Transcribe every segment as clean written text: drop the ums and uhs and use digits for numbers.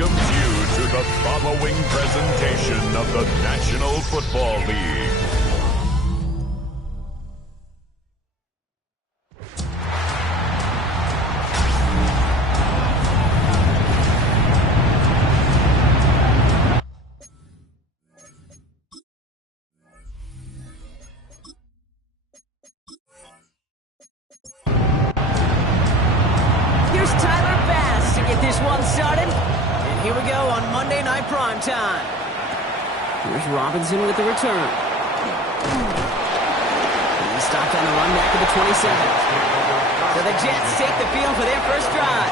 welcomes you to the following presentation of the National Football League. Robinson with the return. He's stopped on the run back of the 27. So the Jets take the field for their first drive.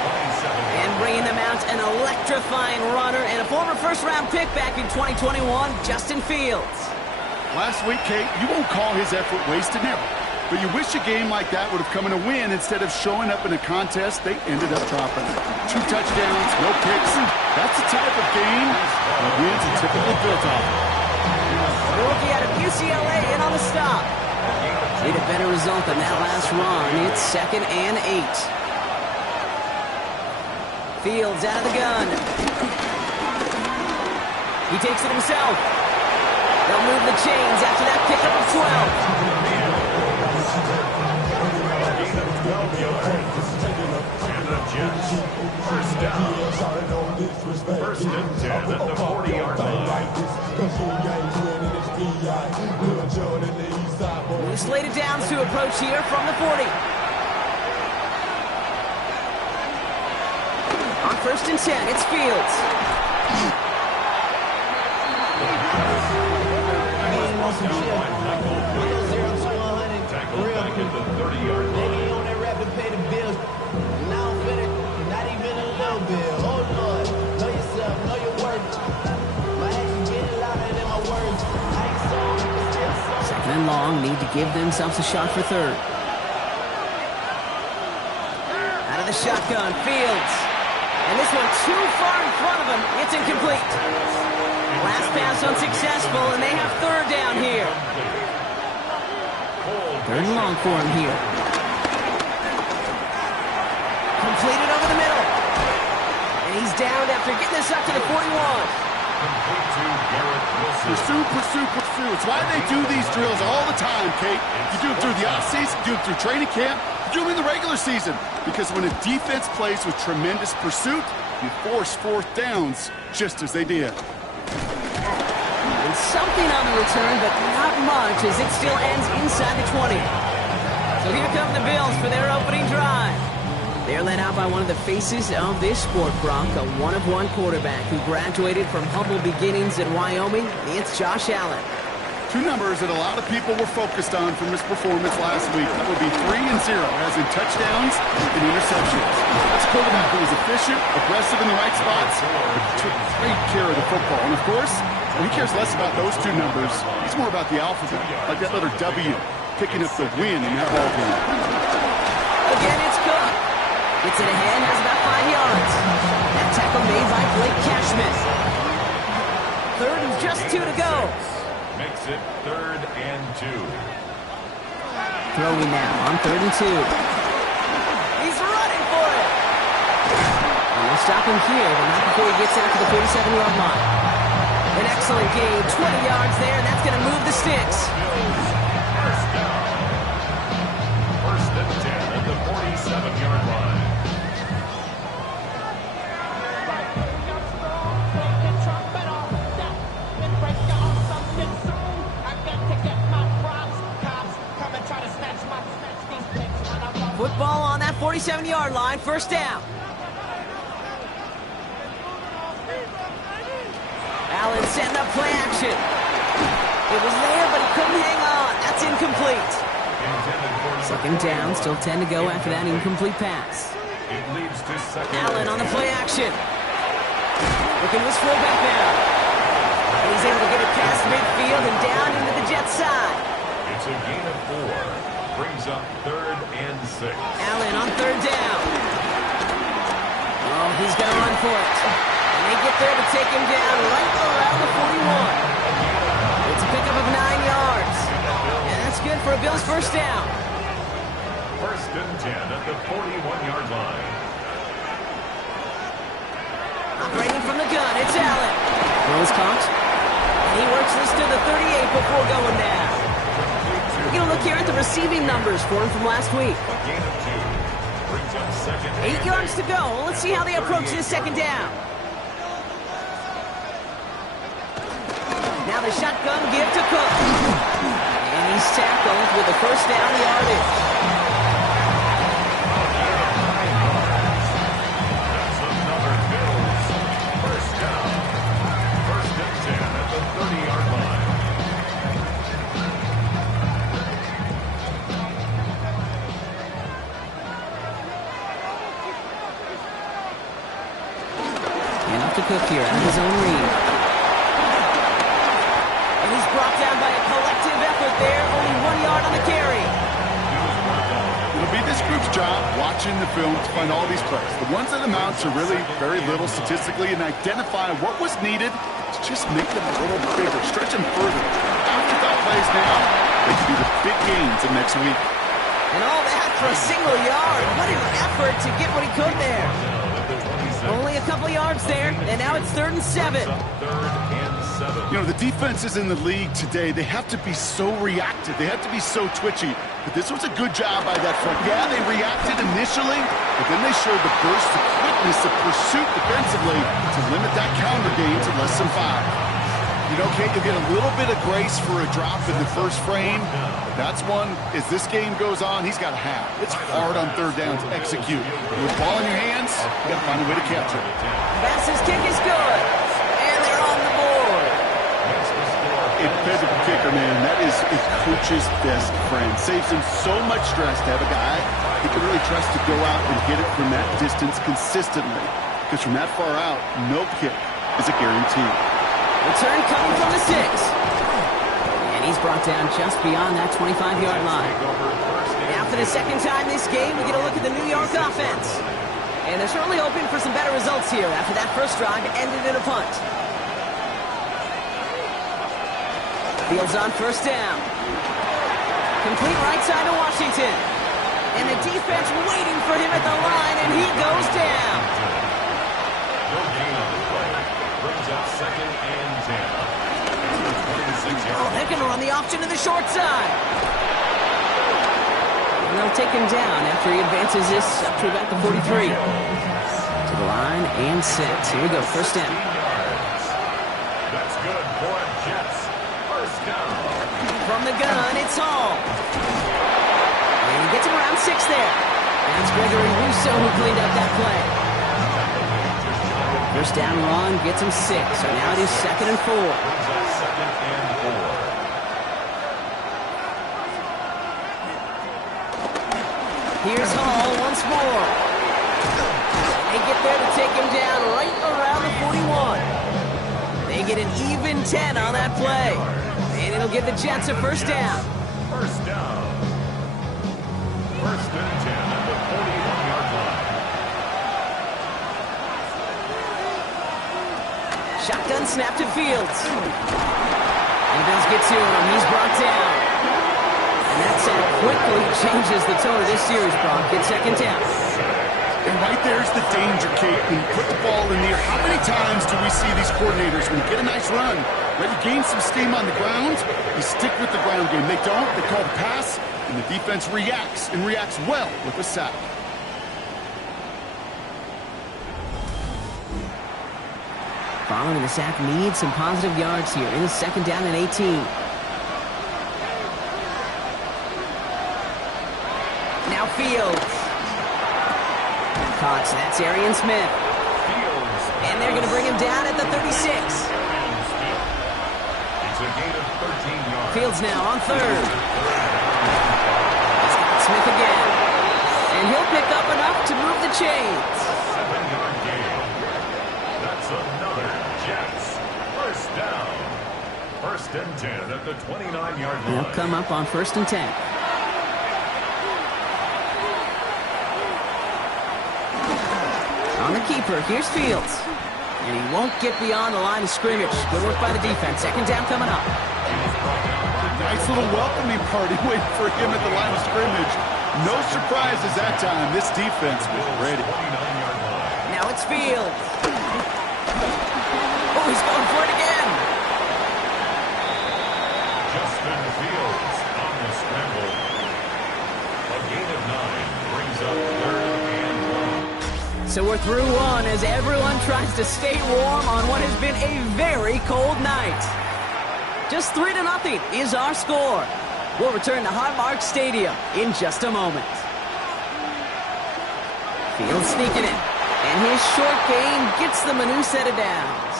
And bringing them out an electrifying runner and a former first-round pick back in 2021, Justin Fields. Last week, Kate, you won't call his effort wasted, never. But you wish a game like that would have come in a win instead of showing up in a contest they ended up dropping. 2 touchdowns, no picks. That's the type of game that wins are typically built off. The rookie out of UCLA in on the stop. Need a better result than that last run. It's 2nd and 8. Fields out of the gun. He takes it himself. They'll move the chains after that pickup of 12. And the Jets, first down. First and 10 at the 40-yard line. Slated downs to approach here from the 40. On 1st and 10, it's Fields. Tackle back at the 30-yard line. And long need to give themselves a shot for 3rd. Out of the shotgun, Fields. And this one too far in front of him. It's incomplete. Last pass unsuccessful, and they have 3rd down here. 3rd and long for him here. Completed over the middle. And he's downed after getting this up to the 41. Pursue, pursue, pursue. It's why they do these drills all the time, Kate. You do it through the offseason, you do it through training camp, you do them in the regular season. Because when a defense plays with tremendous pursuit, you force 4th downs just as they did. And something on the return, but not much as it still ends inside the 20. So here come the Bills for their opening drive. They're led out by one of the faces of this sport, Brock, a one-of-one quarterback who graduated from humble beginnings in Wyoming. It's Josh Allen. 2 numbers that a lot of people were focused on from his performance last week. That would be 3 and 0, as in touchdowns and interceptions. That's a quarterback who was efficient, aggressive in the right spots, but took great care of the football. And of course, he cares less about those 2 numbers. He's more about the alphabet, like that letter W, picking up the win in that ball game. Again, it's Cook. Gets it ahead, has about 5 yards. That tackle made by Blake Cashman. 3rd and just 2 to go. Makes it 3rd and 2. Throwing now on 3rd and 2. He's running for it. And they'll stop him here, but not before he gets out to the 47-yard line. An excellent gain, 20 yards there, and that's going to move the sticks. First down. First and 10 at the 47-yard line. Football on that 47-yard line, first down. Allen setting up play action. It was there, but he couldn't hang on. That's incomplete. 2nd down, still 10 to go after that incomplete pass. It leads to 2nd. Allen on the play action. Looking to his fullback now. And he's able to get it past midfield and down into the Jets side. It's a gain of 4. Brings up 3rd and 6. Allen on 3rd down. Oh, he's going to run for it. And they get there to take him down right around the 41. It's a pickup of 9 yards. And that's good for a Bills first down. First and 10 at the 41-yard line. Operating from the gun, it's Allen. Throws caught. And he works this to the 38 before going down. We're going to look here at the receiving numbers for him from last week. 8 yards to go. Let's see how they approach this second down. Now the shotgun give to Cook. And he's tackled with the first down yardage. That's another Bills. First down. First and 10 at the 30-yard line. And off to Cook here out of his own read. And he's brought down by a collective effort there. Only 1 yard on the carry. It'll be this group's job watching the film to find all these plays. The ones that amount to really very little statistically and identify what was needed to just make them a little bigger, stretch them further. Afterthought plays now, they could be the big gains of next week. And all that for a single yard. What an effort to get what he could there. Only a couple yards there, and now it's 3rd and 7. You know, the defenses in the league today, they have to be so reactive. They have to be so twitchy. But this was a good job by that front. Yeah, they reacted initially, but then they showed the burst of quickness of pursuit defensively to limit that counter game to less than 5. You know, Kate, you'll get a little bit of grace for a drop in the first frame. But that's one, as this game goes on, he's got to have. It's hard on 3rd down to execute. With the ball in your hands, you got to find a way to catch it. Bass's kick is good. And they're on the board. A physical kicker, man, that is a coach's best friend. Saves him so much stress to have a guy he can really trust to go out and hit it from that distance consistently. Because from that far out, no kick is a guarantee. Return coming from the 6. And he's brought down just beyond that 25-yard line. Now for the second time this game, we get a look at the New York offense. And they're certainly hoping for some better results here after that first drive ended in a punt. Fields on first down. Complete right side to Washington. And the defense waiting for him at the line, and he goes down. No gain on the play. Brings up 2nd and 10. Oh, they're going to run the option to the short side. And they'll take him down after he advances this up to about the 43. To the line and set. Here we go, first down. That's good for Jets. First down. From the gun, it's Hall. And he gets him around 6 there. That's Gregory Rousseau who cleaned up that play. First down run gets him 6. So now it is 2nd and 4. Here's Hall once more. They get there to take him down right around the 41. They get an even 10 on that play. And it'll give the Jets a first down. First down. First and 10 at the 41-yard line. Shotgun snap to Fields. And Bills get to him. He's brought down. And that sack quickly changes the tone of this series, Brock. It's second down. And right there's the danger, Kate. When you put the ball in the air, how many times do we see these coordinators, when you get a nice run, ready to gain some steam on the ground, you stick with the ground game. They don't. They call the pass, and the defense reacts, and reacts well with a sack. Following the sack needs some positive yards here in the second down and 18. Now Fields. Caught. That's Arian Smith. And they're going to bring him down at the 36. It's a gain of 13 yards. Fields now on 3rd. It's got Smith again. And he'll pick up enough to move the chains. 7-yard gain. That's another Jets. First down. First and 10 at the 29-yard line. They'll come up on 1st and 10. On the keeper, here's Fields. And he won't get beyond the line of scrimmage. Good work by the defense. Second down coming up. Nice little welcoming party waiting for him at the line of scrimmage. No surprises that time. This defense was ready. Now it's Fields. Oh, he's going for it again. Justin Fields on the scramble. A gain of 9 brings up 3rd and 1. So we're through one as everyone tries to stay warm on what has been a very cold night. Just 3-0 is our score. We'll return to Highmark Stadium in just a moment. Fields sneaking in. And his short gain gets them a new set of downs.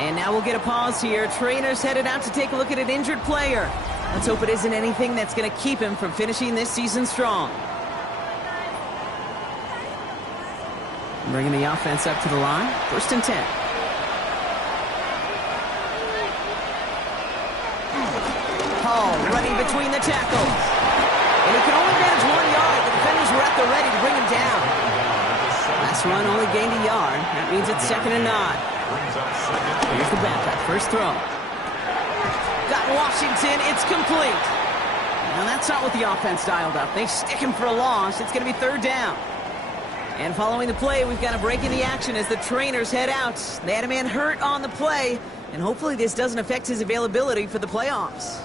And now we'll get a pause here. Trainer's headed out to take a look at an injured player. Let's hope it isn't anything that's going to keep him from finishing this season strong. Bringing the offense up to the line. 1st and 10. Hall running between the tackles. And he can only manage 1 yard. The defenders were at the ready to bring him down. Last run only gained a yard. That means it's 2nd and 9. Here's the backup. First throw. Got Washington. It's complete. Now that's not what the offense dialed up. They stick him for a loss. It's going to be 3rd down. And following the play, we've got a break in the action as the trainers head out. They had a man hurt on the play, and hopefully this doesn't affect his availability for the playoffs.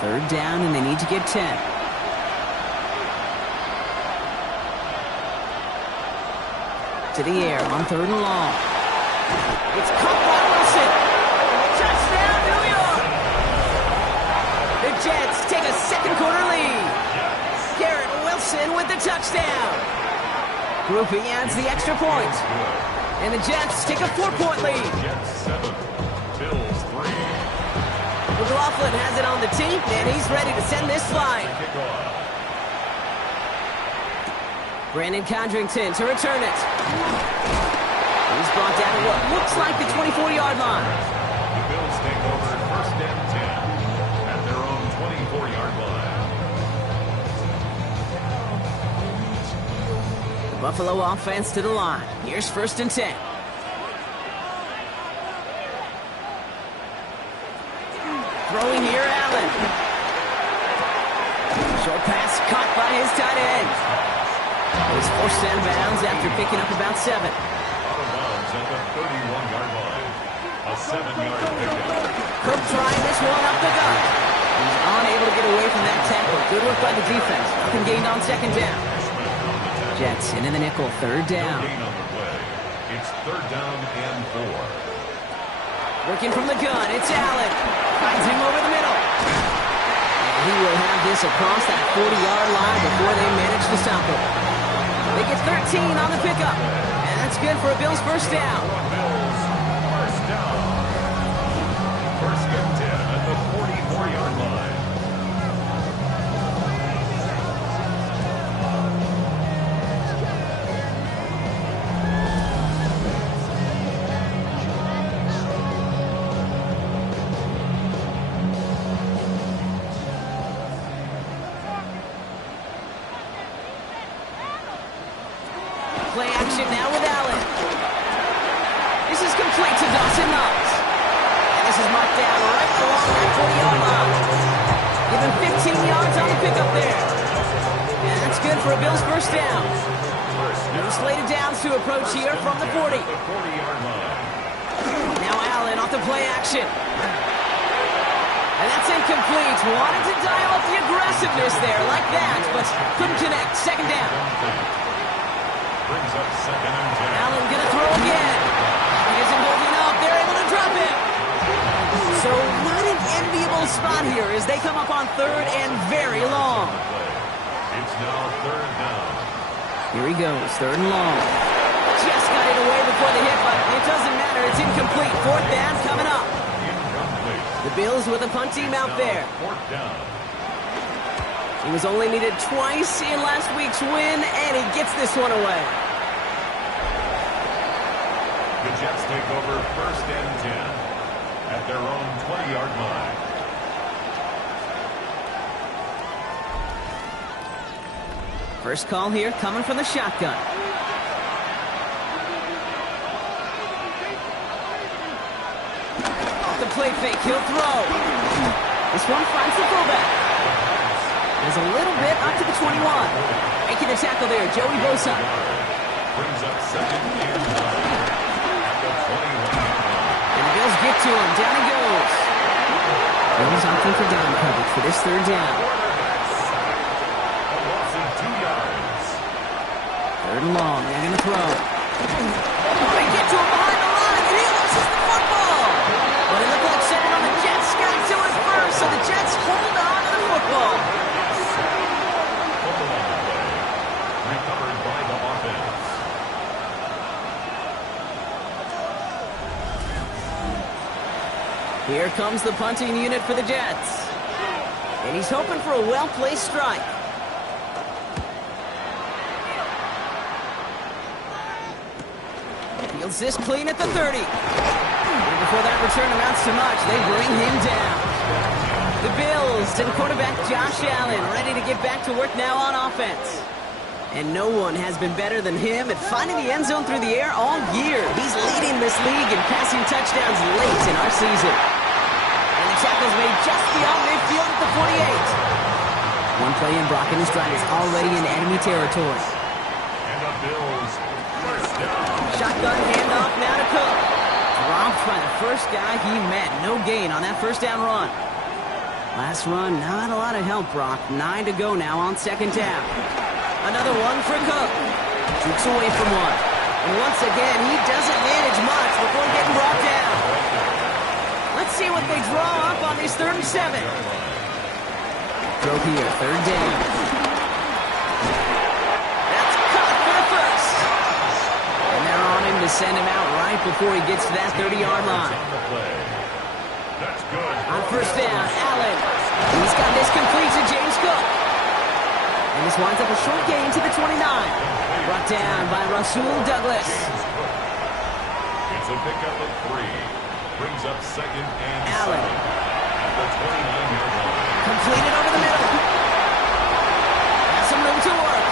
3rd down, and they need to get 10. To the air on 3rd and long. It's caught by Wilson. Touchdown, New York! The Jets take a 2nd quarter lead. Garrett Wilson with the touchdown. Grouping adds the extra point. And the Jets take a 4-point lead. Jets 7, Bills 3. McLaughlin has it on the team, and he's ready to send this flying. Brandon Condrington to return it. He's brought down to what looks like the 24-yard line. The Bills take over 1st and 10 at their own 24-yard line. The Buffalo offense to the line. Here's 1st and 10. Throwing here, Allen. Short pass caught by his tight end. He's forced out of bounds after picking up about 7. Out of bounds at the 31-yard line. A 7-yard pickup. Cook trying this one up the gut. He's unable to get away from that tackle. Good work by the defense. Nothing gained on 2nd down. Jets into the nickel. 3rd down. No gain on the play. It's 3rd down and 4. Working from the gun. It's Allen. Finds him over the middle. And he will have this across that 40-yard line before they manage to stop him. They get 13 on the pickup. And that's good for a Bills 1st down. Bills 1st down. 1st and 10 at the 44-yard line. Play action now with Allen. This is complete to Dawson Knox. And this is marked down right along that 40-yard line. Give him 15 yards on the pickup there. And that's good for a Bills 1st down. New slated downs to approach here from the 40. The 40-yard line. Now Allen off the play action. And that's incomplete. Wanted to dial up the aggressiveness there like that, but couldn't connect. 2nd down. Brings up 2nd and 10. Allen gonna throw again. He isn't holding up. They're able to drop him. So not an enviable spot here as they come up on 3rd and very long. It's now 3rd down. Here he goes, 3rd and long. Just got it away before the hit, but it doesn't matter. It's incomplete. 4th down coming up. Incomplete. The Bills with a punt team out there. 4th down. He was only needed twice in last week's win, and he gets this one away. The Jets take over 1st and 10 at their own 20-yard line. First call here coming from the shotgun. Off the play fake, he'll throw. This one finds the fullback. There's a little bit up to the 21. Making the tackle there, Joey Bosa. Brings up 2nd and 9 at the get to him. Down he goes. Bills opting for down coverage for this third down. Third and long. They're going to throw. They get to him behind the line, and he loses the football. But it looked like someone on the Jets got to it first, so the Jets hold on to the football. Recovered by the offense. Here comes the punting unit for the Jets. And he's hoping for a well-placed strike. Fields this clean at the 30. And before that return amounts to much, they bring him down. The Bills and quarterback Josh Allen ready to get back to work now on offense. And no one has been better than him at finding the end zone through the air all year. He's leading this league in passing touchdowns late in our season. And the tackle's made just beyond midfield at the 48. One play in, Brock and his drive is already in enemy territory. And the Bills first down. Shotgun handoff now to Cook. Dropped by the first guy he met. No gain on that first down run. Last run, not a lot of help, Brock. 9 to go now on second down. Another one for Cook. Jukes away from one. And once again, he doesn't manage much before getting brought down. Let's see what they draw up on this 3rd and 7. Throw here, 3rd down. That's Cook for the first. And they're on him to send him out right before he gets to that 30-yard line. That's good. On first down, Allen. He's got this complete to James Cook. And this winds up a short gain to the 29. Brought down by Rasul Douglas. It's a pickup of 3. Brings up 2nd and Allen. 7 at the 29-yard line. Completed over the middle. Has some room to work.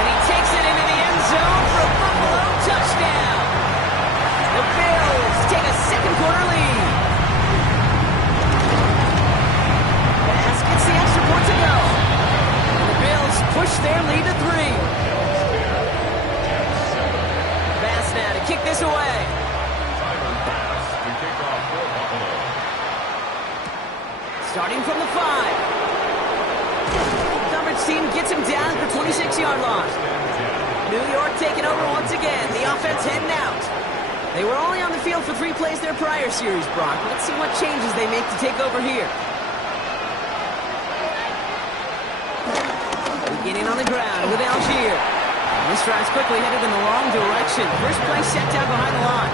And he takes it into the end zone for a Buffalo touchdown. The Bills take a second quarter lead. Pass gets the extra point to go. And the Bills push their lead to 3. Bass now to kick this away. Tyler Bass to kick off for Buffalo. Starting from the 5. Coverage team gets him down at the 26-yard line. New York taking over once again. The offense heading out. They were only on the field for 3 plays their prior series, Brock. Let's see what changes they make to take over here. Beginning on the ground with Algier. This drive's quickly headed in the wrong direction. First play set down behind the line.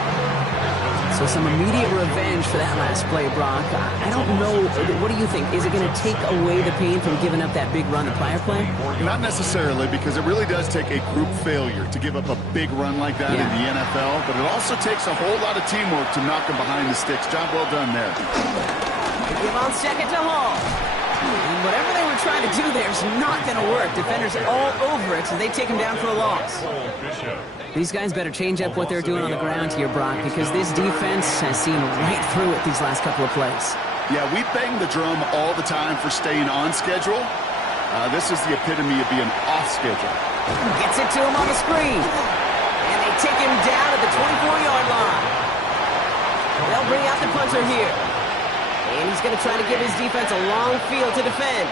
So some immediate revenge for that last play, Brock. I don't know. What do you think? Is it going to take away the pain from giving up that big run the prior play? Not necessarily, because it really does take a group failure to give up a big run like that in the NFL, but it also takes a whole lot of teamwork to knock them behind the sticks. Job well done there. They give on second to Hall. And whatever they were trying to do there is not going to work. Defenders all over it, so they take him down for a loss. These guys better change up what they're doing on the ground here, Brock, because this defense has seen right through it these last couple of plays. Yeah, we bang the drum all the time for staying on schedule. This is the epitome of being off schedule. Gets it to him on the screen. And they take him down at the 24-yard line. They'll bring out the punter here. And he's going to try to give his defense a long field to defend.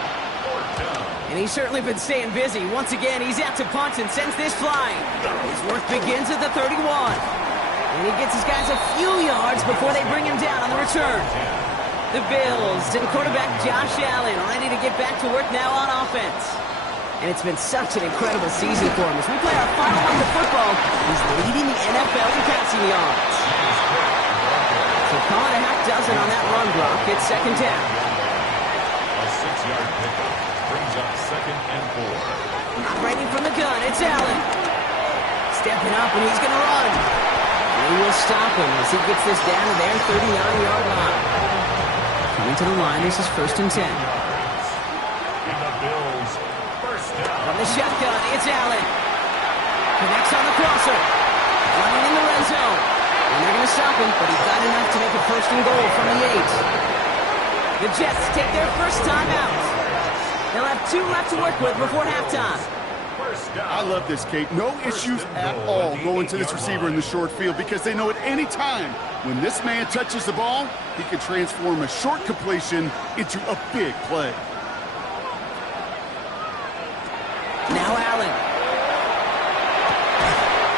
And he's certainly been staying busy. Once again, he's out to punt and sends this flying. His work begins at the 31. And he gets his guys a few yards before they bring him down on the return. The Bills and quarterback Josh Allen ready to get back to work now on offense. And it's been such an incredible season for him. As we play our final round of football, he's leading the NFL in passing yards. So call it a half dozen on that run block. It's second down. A 6-yard pickup brings up 2nd and 4. Operating from the gun, it's Allen. Stepping up, and he's going to run. They will stop him as he gets this down to their 39-yard line. Coming to the line, this is 1st and 10. And the Bills first down. From the shotgun, it's Allen. Connects on the crosser. Running in the red zone. And they're going to stop him, but he got enough to make a 1st and goal from the 8. The Jets take their first time out. They'll have 2 left to work with before halftime. I love this, Kate. No issues at all going to this receiver in the short field because they know at any time When this man touches the ball, he can transform a short completion into a big play. Now Allen.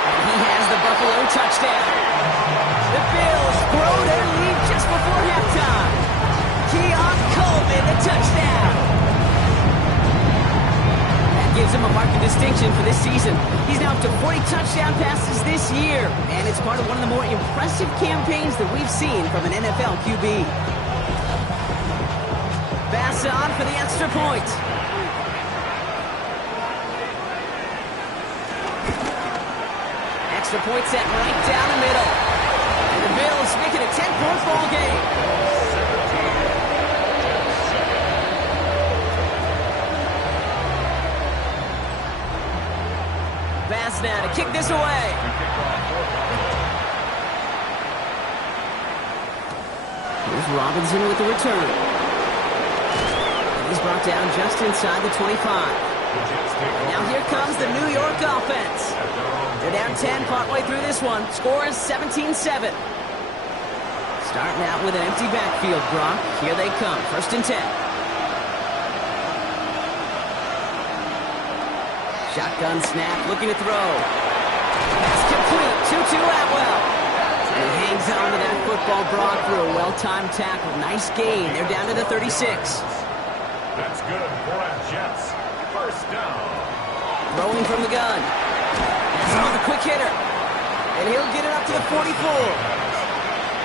And he has the Buffalo touchdown. The Bills grow their lead just before halftime. Keon Coleman, the touchdown. That gives him a marked distinction for this season. He's now up to 40 touchdown passes this year, and it's part of one of the more impressive campaigns that we've seen from an NFL QB. Pass on for the extra point. Extra point set right down the middle. And the Bills make it a 10-point ball game. Pass now to kick this away. Here's Robinson with the return. He's brought down just inside the 25. Now here comes the New York offense. They're down 10 partway through this one. Score is 17-7. Starting out with an empty backfield, Brock. Here they come. 1st and 10. Shotgun snap, looking to throw. Pass complete. 2-2 Atwell. And he hangs on to that football, Brock, through a well-timed tackle. Nice gain. They're down to the 36. That's good for a Jets. 1st down. Throwing from the gun. With a quick hitter. And he'll get it up to the 44.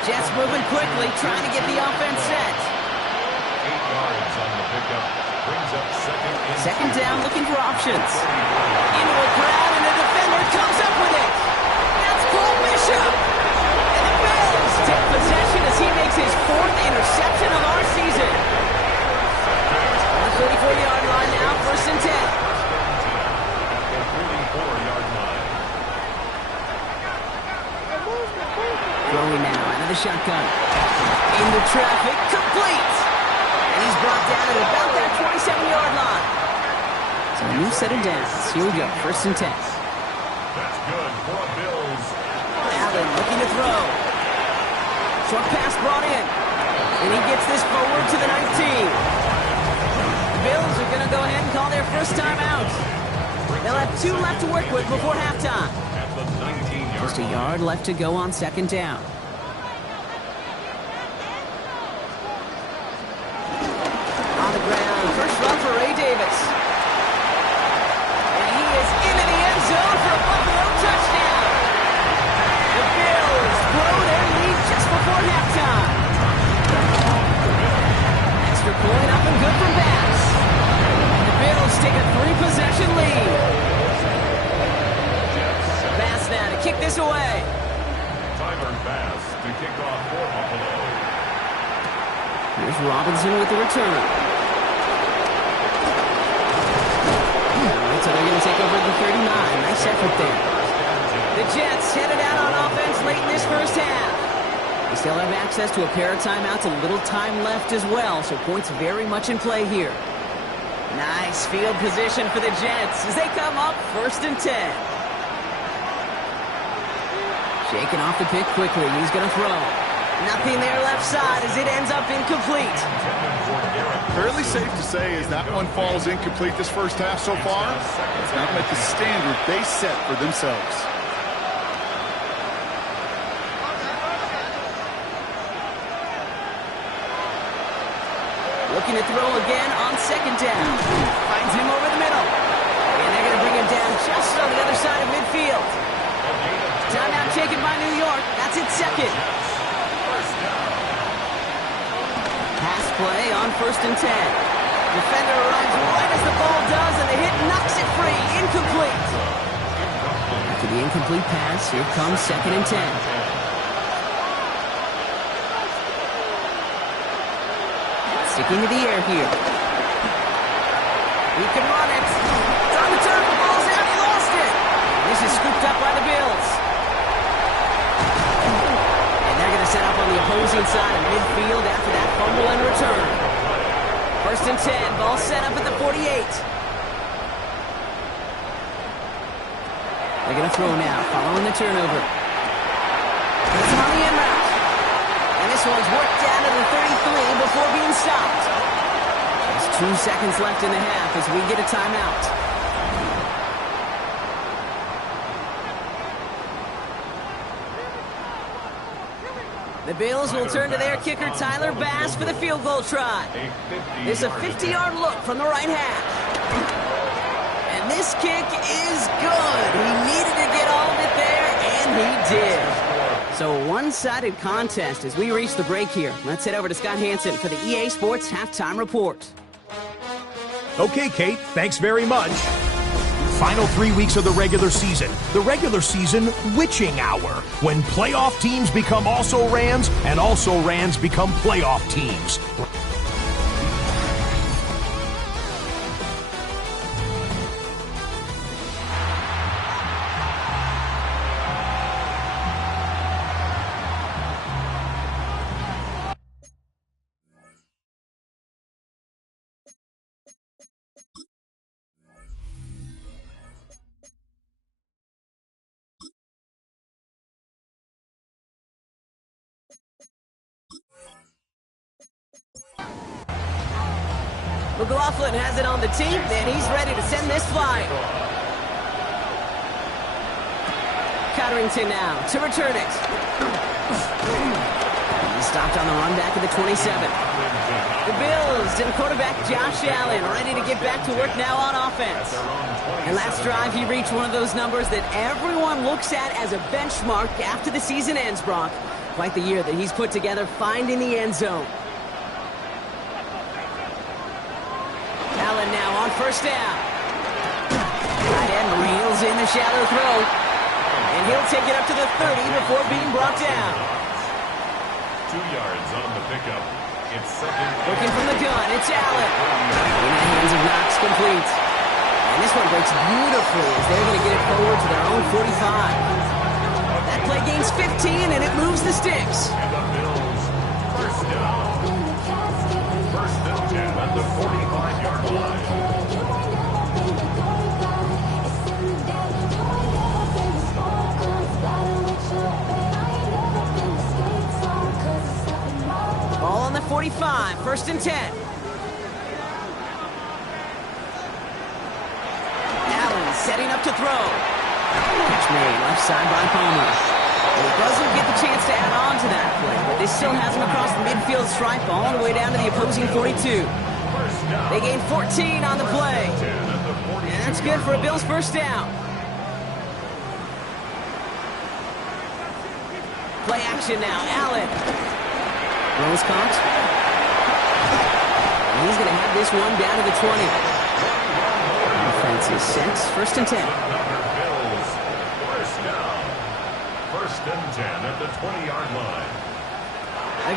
Jets moving quickly, trying to get the offense set. 8 yards on the pickup. Brings up second down, looking for options. Into a crowd, and a defender comes up with it. That's Paul Bishop. And the Bills take possession as he makes his 4th interception of our season. On the 34-yard line now, 1st and 10. At the 34-yard line. Throwing now out of the shotgun. Into traffic, complete. And he's brought down at about that 27-yard line. So a new set of downs. Here we go, 1st and 10. That's good for a Bills. Allen looking to throw. Short pass brought in. And he gets this forward to the 19. The Bills are going to go ahead and call their first time out. They'll have 2 left to work with before halftime. At the 19-yard Just a yard left to go on 2nd down. On the ground, first run for Ray Davis. And he is into the end zone for a Buffalo touchdown. The Bills blow their lead just before halftime. Extra point up and good from Bass. And the Bills take a 3-possession lead. Bass now to kick this away. Tyler Bass to kick off for Buffalo. Here's Robinson with the return. So they're going to take over the 39. Nice effort there. The Jets headed out on offense late in this first half. They still have access to a pair of timeouts, a little time left as well, so points very much in play here. Nice field position for the Jets as they come up 1st and 10. Shaking off the pick quickly. He's going to throw. Nothing there left side as it ends up incomplete. Fairly safe to say as that one falls incomplete this first half so far, it's not met the standard they set for themselves. Looking to throw again on 2nd down. Finds him over the middle. And they're going to bring him down just on the other side of midfield. Timeout taken by New York. That's its 2nd. Pass play on 1st and 10. Defender runs right as the ball does, and the hit knocks it free. Incomplete. After the incomplete pass, here comes 2nd and 10. Sticking to the air here. He can run it. It's on the turn. The ball's out. He lost it. This is scooped up by the Bills. And they're going to set up on the opposing side of midfield after that fumble and return. 1st and 10. Ball set up at the 48. They're going to throw now, following the turnover. It's on the in route. this one's worked down to the 33 before being stopped. There's 2 seconds left in the half as we get a timeout. The Bills will turn to their kicker, Tyler Bass, for the field goal try. There's a 50-yard look from the right hash. And this kick is good. He needed to get all of it there, and he did. So a one-sided contest as we reach the break here. Let's head over to Scott Hansen for the EA Sports Halftime Report. Okay, Kate, thanks very much. Final 3 weeks of the regular season. The regular season witching hour, when playoff teams become also-rans and also-rans become playoff teams. McLaughlin has it on the team, and he's ready to send this flying. Cotterington now to return it. He's stopped on the run back at the 27. The Bills and quarterback Josh Allen ready to get back to work now on offense. And last drive, he reached one of those numbers that everyone looks at as a benchmark after the season ends, Brock. Quite the year that he's put together, finding the end zone. Allen now on first down. Tight end reels in the shallow throw. And he'll take it up to the 30 before being brought down. 2 yards on the pickup. It's second. Looking from the gun, it's Allen. In the hands of Knox, complete. And this one breaks beautifully as they're going to get it forward to their own 45. That play gains 15, and it moves the sticks. And the Bills, first down. First and 10 at the 45-yard line. Ball on the 45, first and 10. Allen setting up to throw. Catch made, left side by Palmer. Well, he doesn't get the chance to add on to that play, but this still has him across the midfield stripe all the way down to the opposing 42. They gain 14 on the play. And that's good for a Bills first down. Play action now, Allen. Rose caught. And he's going to have this one down to the 20. Defense is set. First and 10. Bills, first down. First and 10 at the 20-yard line.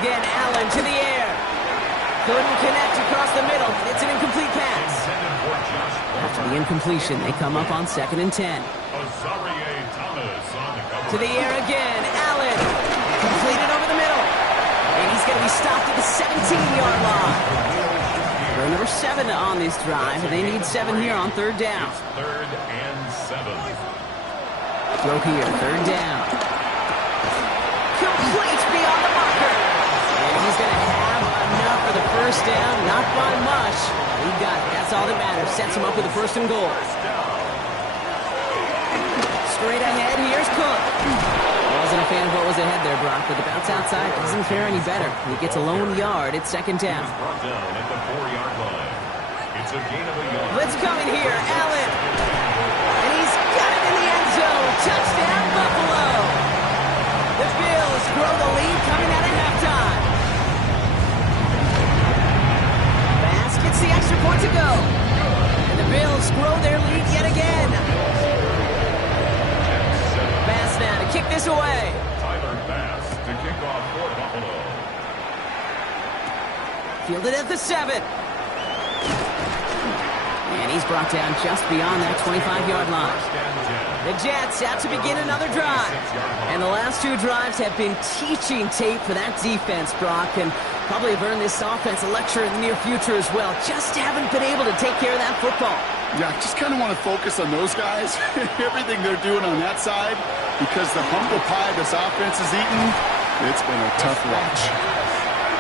Again, Allen to the air. Couldn't connect across the middle. It's an incomplete pass. After the incompletion, they come up on second and 10. To the air again. Allen. Completed over the middle. And he's going to be stopped at the 17-yard line. They're number 7 on this drive, and they need 7 here on third down. Third and 7. Throw here, third down. Complete beyond the marker. And he's going to have enough for the first down, not by much. He got it. That's all that matters. Sets him up with a first and goal. Straight ahead, here's Cook. Wasn't a fan of what was ahead there, Brock, but the bounce outside doesn't fare any better. He gets a lone yard at second down. Brought down at the 4-yard line. It's a gain of a yard. Blitz coming here, Allen. And he's got it in the end zone. Touchdown, Buffalo. The Bills grow the lead coming out of halftime. Bass gets the extra point to go. And the Bills grow their lead yet again. Bass now to kick this away. Tyler Bass to kick off for Buffalo. Fielded at the 7. And he's brought down just beyond that 25-yard line. The Jets out to begin another drive. And the last 2 drives have been teaching tape for that defense, Brock, and probably have earned this offense a lecture in the near future as well. Just haven't been able to take care of that football. Yeah, just kind of want to focus on those guys, everything they're doing on that side, because the humble pie this offense is eating, It's been a tough watch.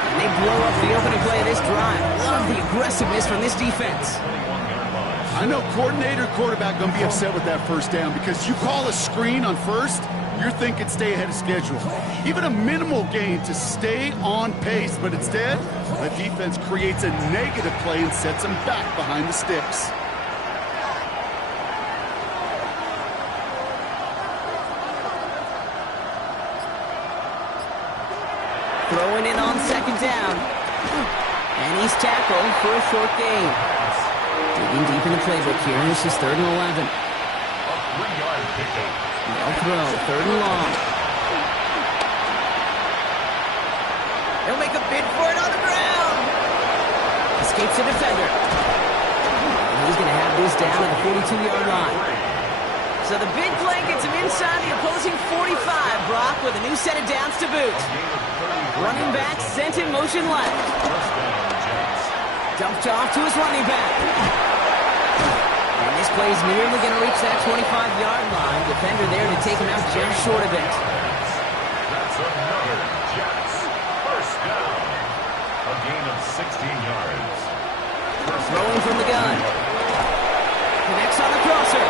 And they blow up the opening play of this drive. Love the aggressiveness from this defense. I know coordinator, quarterback going to be upset with that first down because you call a screen on first, you're thinking stay ahead of schedule. Even a minimal gain to stay on pace, but instead, the defense creates a negative play and sets them back behind the sticks. Throwing it on second down. And he's tackled for a short gain. Digging deep in the playbook here. This is 3rd and 11. They'll throw. 3rd and long. He'll make a bid for it on the ground. Escapes the defender. And he's going to have this down at the 42-yard line. So the big play gets him inside the opposing 45, Brock, with a new set of downs to boot. Running back sent in motion left. Dumped off to his running back. And this play's nearly going to reach that 25-yard line. Defender there to take him out just short of it. That's another Jets. First down. A gain of 16 yards. Throwing from the gun. Connects on the crosser.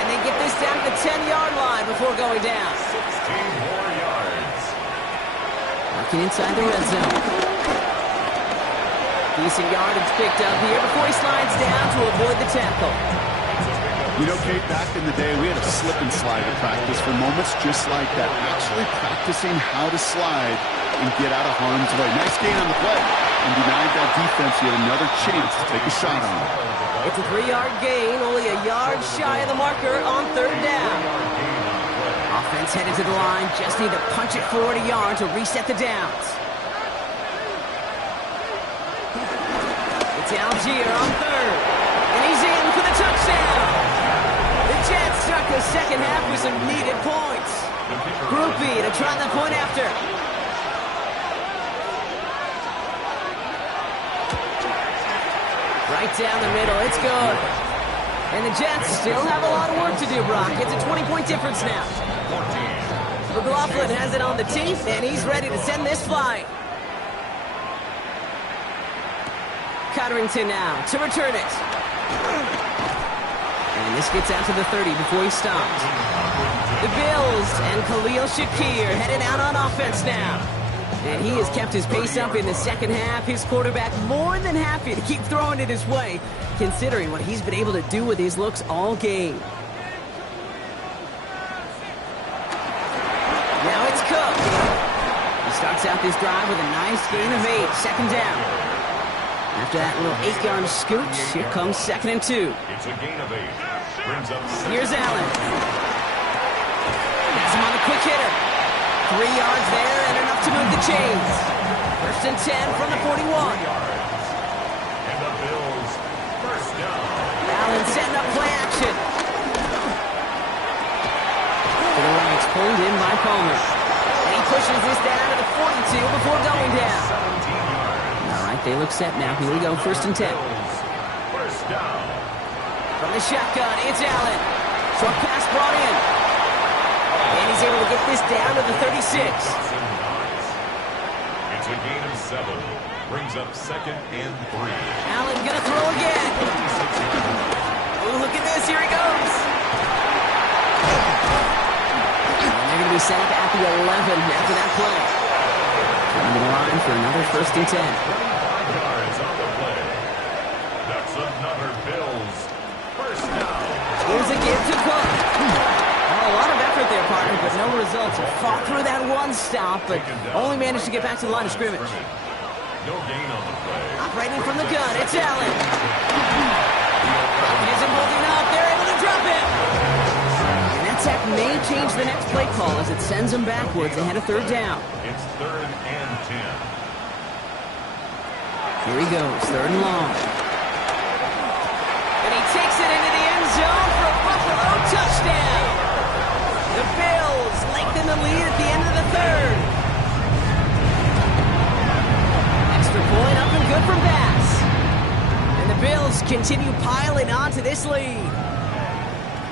And they get this down to the 10-yard line before going down. 16 more yards. Working inside the red zone. Decent yardage picked up here before he slides down to avoid the tackle. You know, Kate, back in the day, we had a slip and slide at practice for moments just like that. Actually practicing how to slide and get out of harm's way. Nice gain on the play. And denied that defense yet another chance to take a shot on it. It's a 3-yard gain, only a yard shy of the marker on 3rd down. Offense headed to the line, just need to punch it forward a yard to reset the downs. It's Algier on 3rd, and he's in for the touchdown. The Jets start the second half with some needed points. Groupie to try the point after. Right down the middle, it's good. And the Jets still have a lot of work to do, Brock. It's a 20-point difference now. McLaughlin has it on the teeth, and he's ready to send this flying. Cotterington now to return it. And this gets out to the 30 before he stops. The Bills and Khalil Shakir headed out on offense now. And he has kept his pace up in the second half. His quarterback more than happy to keep throwing it his way, considering what he's been able to do with his looks all game. Now it's Cook. He starts out this drive with a nice gain of 8, second down. After that little 8-yard scooch, here comes 2nd and 2. It's a gain of 8. Brings up Here's Allen. Has him on the quick hitter. 3 yards there and enough to move the chains. 1st and 10 from the 41. And the Bills, first down. Allen setting up play action. To the right, pulled in by Palmer. And he pushes this down to the 42 before going down. 17 yards. All right, they look set now. Here we go, 1st and 10. First down. From the shotgun, it's Allen. Short pass brought in. And he's able to get this down to the 36. It's a gain of 7. Brings up 2nd and 3. Allen gonna throw again. Oh, look at this. Here he goes. And they're gonna be set up at the 11 after that play. Coming to the line for another 1st and 10. 25 yards on the play. That's another Bills. First down. Here's a give to Cook. A lot of effort there, partner, but no results. He fought through that one stop, but only managed to get back to the line of scrimmage. No gain on the play. Operating from the gun, it's Allen. Pocket isn't holding up. They're able to drop it. And that sack may change the next play call as it sends them backwards ahead of 3rd down. It's 3rd and 10. Here he goes, 3rd and long. And he takes it into the end zone for a Buffalo touchdown. The Bills lengthen the lead at the end of the 3rd. Extra point up and good from Bass. And the Bills continue piling on to this lead.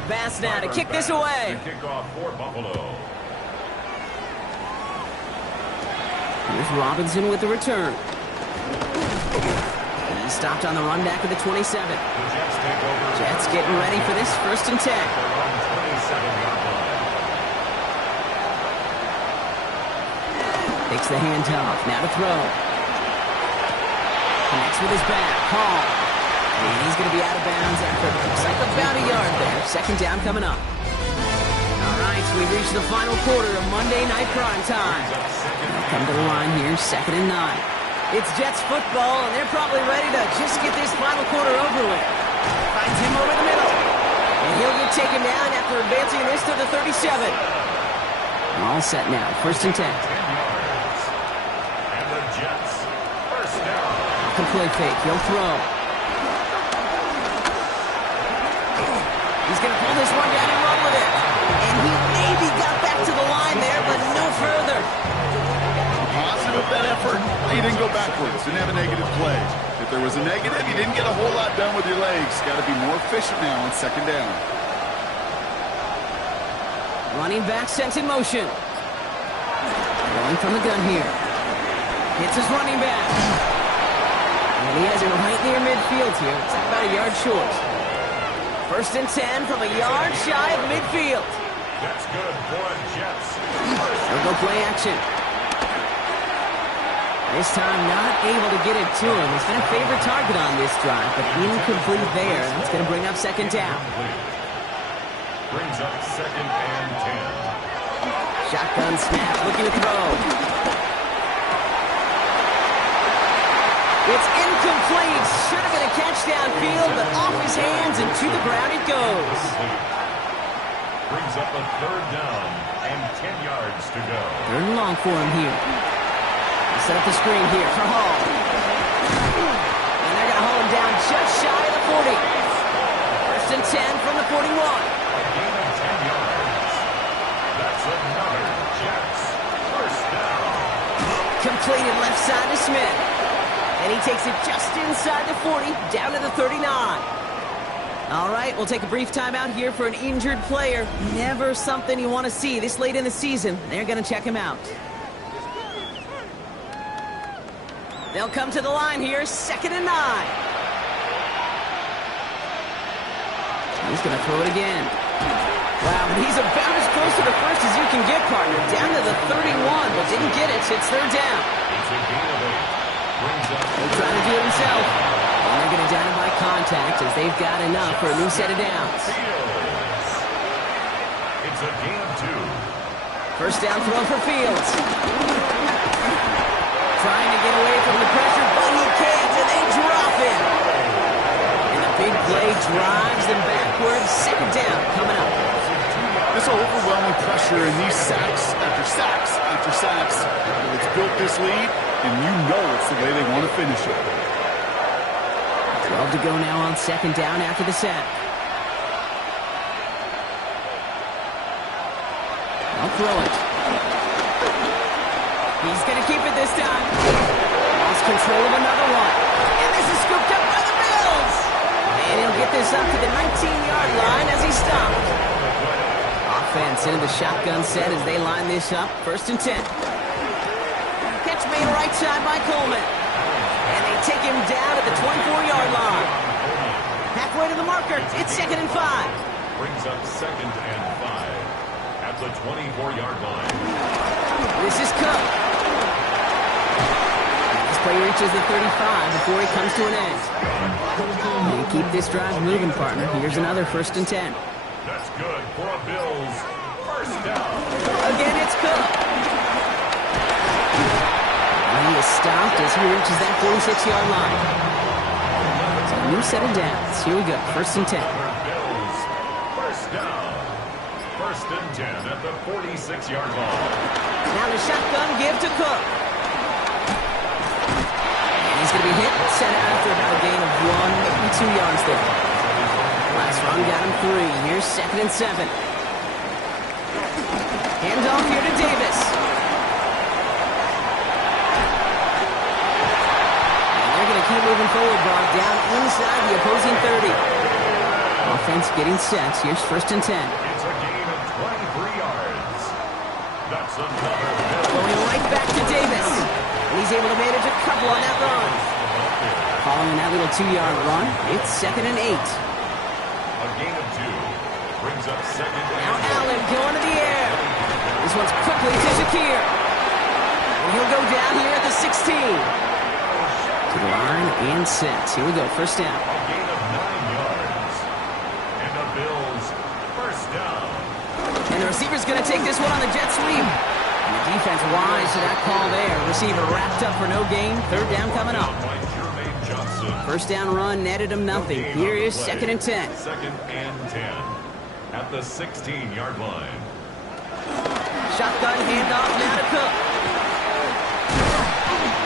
Bass now to kick this away. The kickoff for Buffalo. Here's Robinson with the return. He's stopped on the run back of the 27. Jets getting ready for this 1st and 10. Takes the handoff. Now to throw. Connects with his back. Hall. And he's going to be out of bounds after it looks like about a yard there. 2nd down coming up. All right, so we've reached the final quarter of Monday Night Prime Time. Come to the line here, 2nd and 9. It's Jets football, and they're probably ready to just get this final quarter over with. Finds him over the middle. And he'll get taken down after advancing this to the 37. All set now, 1st and 10. And the Jets, 1st down. Can play fake, he'll throw. He's going to pull this one down and run with it. And he maybe got back to the line there, but no further. Positive that effort. He didn't go backwards. Didn't have a negative play. If there was a negative, you didn't get a whole lot done with your legs. Got to be more efficient now on 2nd down. Running back sent in motion. Going from the gun here. Hits his running back. And he has it right near midfield here. It's about a yard short. 1st and 10 from a yard shy of midfield. That's good for the Jets. They'll go play action. This time not able to get it to him. He's been a favorite target on this drive, but incomplete there. That's going to bring up 2nd down. Brings up 2nd and 10. Shotgun snap, looking to throw. It's incomplete. Should have been a catch downfield, but off his hands and to the ground it goes. Brings up a 3rd down and 10 yards to go. 3rd and long for him here. Set up the screen here for Hall. And they're going to hold him down just shy of the 40. 1st and 10 from the 41. A gain of 10 yards. That's another Jets 1st down. Completed left side to Smith. And he takes it just inside the 40, down to the 39. All right, we'll take a brief timeout here for an injured player. Never something you want to see this late in the season. They're going to check him out. They'll come to the line here, 2nd and 9. He's going to throw it again. Wow, he's about as close to the 1st as you can get, partner. Down to the 31, but didn't get it. It's 3rd down. It's a gain of 8. He'll try to do it himself. And they're going to down him by contact as they've got enough for a new set of downs. It's a gain of 2. 1st down throw for Fields. Trying to get away from the pressure, but he can't, and they drop him. And the big play drives them backwards. 2nd down coming up. This overwhelming pressure and these sacks after sacks after sacks. It's built this lead, and you know it's the way they want to finish it. 12 to go now on 2nd down after the sack. I'll throw it. He's going to keep it this time. Lost control of another one. And this is scooped up by the Bills. And he'll get this up to the 19-yard line as he stopped. Offense into the shotgun set as they line this up. 1st and 10. Catch made right side by Coleman. And they take him down at the 24-yard line. Halfway to the marker. It's 2nd and 5. Brings up 2nd and 5 at the 24-yard line. This is Cook. This play reaches the 35 before it comes to an end. You keep this drive moving, partner. Here's another 1st and 10. That's good for a Bills 1st down. Again, it's Cook. And he is stopped as he reaches that 46-yard line. So a new set of downs. Here we go. 1st and 10. Bills 1st down. 1st and 10 at the 46-yard line. Now the shotgun give to Cook. And he's going to be hit and set out after about a gain of 1, maybe 2 yards there. Last run got him 3. Here's 2nd and 7. Handoff here to Davis. And they're going to keep moving forward, Brock, down inside the opposing 30. Offense getting set. Here's 1st and 10. It's a gain of 23 yards. That's another Bills. Going right back to Davis. he's able to manage a couple on that run. Following that little 2-yard run, it's 2nd and 8. A gain of 2 brings up 2nd and Now Allen going to the air. This one's quickly to Shakir. And he'll go down here at the 16. To the line and set. Here we go, first down. a gain of 9 yards. And the Bills first down. And the receiver's going to take this one on the jet sweep. And the defense wise to that call there. Receiver wrapped up for no gain. 3rd down coming up. By Jermaine Johnson. First down run netted him nothing. Here is 2nd and 10. 2nd and 10 at the 16-yard line. Shotgun handoff now to Cook.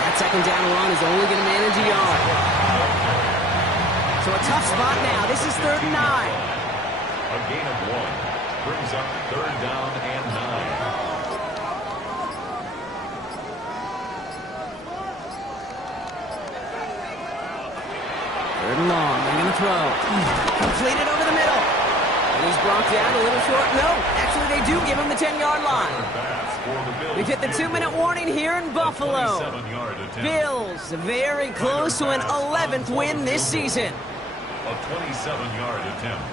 That 2nd down run is only going to manage a yard. So a tough spot now. This is 3rd and 9. A gain of 1 brings up 3rd down and 9. Third and long. They're going to throw. Completed over the middle. And he's brought down a little short. No, actually they do give him the 10-yard line. We've hit the 2-minute warning here in Buffalo. Bills very close to an 11th win this season. A 27-yard attempt.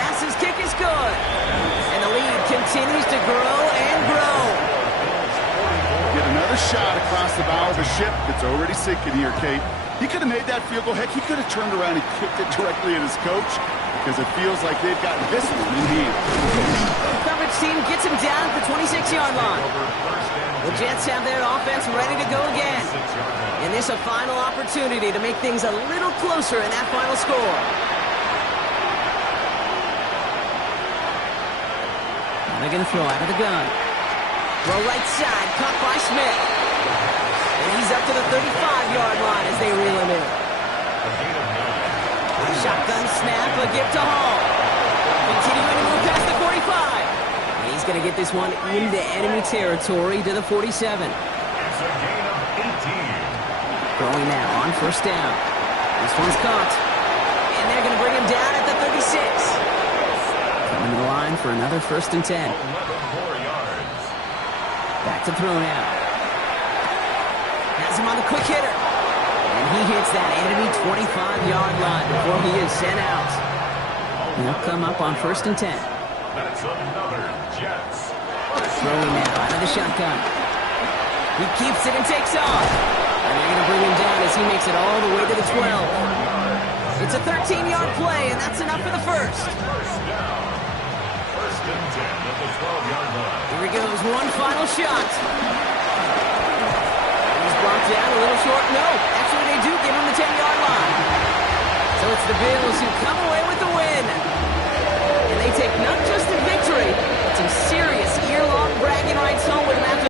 Bass's kick is good. And the lead continues to grow and grow. Get another shot across the bow of the ship that's already sinking here, Kate. He could have made that field goal. Heck, he could have turned around and kicked it directly at his coach because it feels like they've gotten this one in hand. The coverage team gets him down at the 26-yard line. The Jets have their offense ready to go again. And this a final opportunity to make things a little closer in that final score. They're going to throw out of the gun. Throw right side, caught by Smith. And he's up to the 35-yard line as they reel him in. Shotgun snap, a gift to Hall. Continuing to move past the 45. And he's going to get this one into enemy territory to the 47. It's a gain of 18. Throwing now on first down. This one's caught. And they're going to bring him down at the 36. Coming to the line for another 1st and 10. 11 more yards. Back to throw now. Has him on the quick hitter. And he hits that enemy 25-yard line before he is sent out. They'll come up on 1st and 10. That's another Jets. Throwing now out of the shotgun. He keeps it and takes off. And they're going to bring him down as he makes it all the way to the 12. It's a 13-yard play, and that's enough for the first. First down. 1st and 10 at the 12-yard line. Here he goes, one final shot. He's brought down a little short. No, actually they do give him the 10-yard line. So it's the Bills who come away with the win. And they take not just the victory, but some serious year-long bragging rights home with them after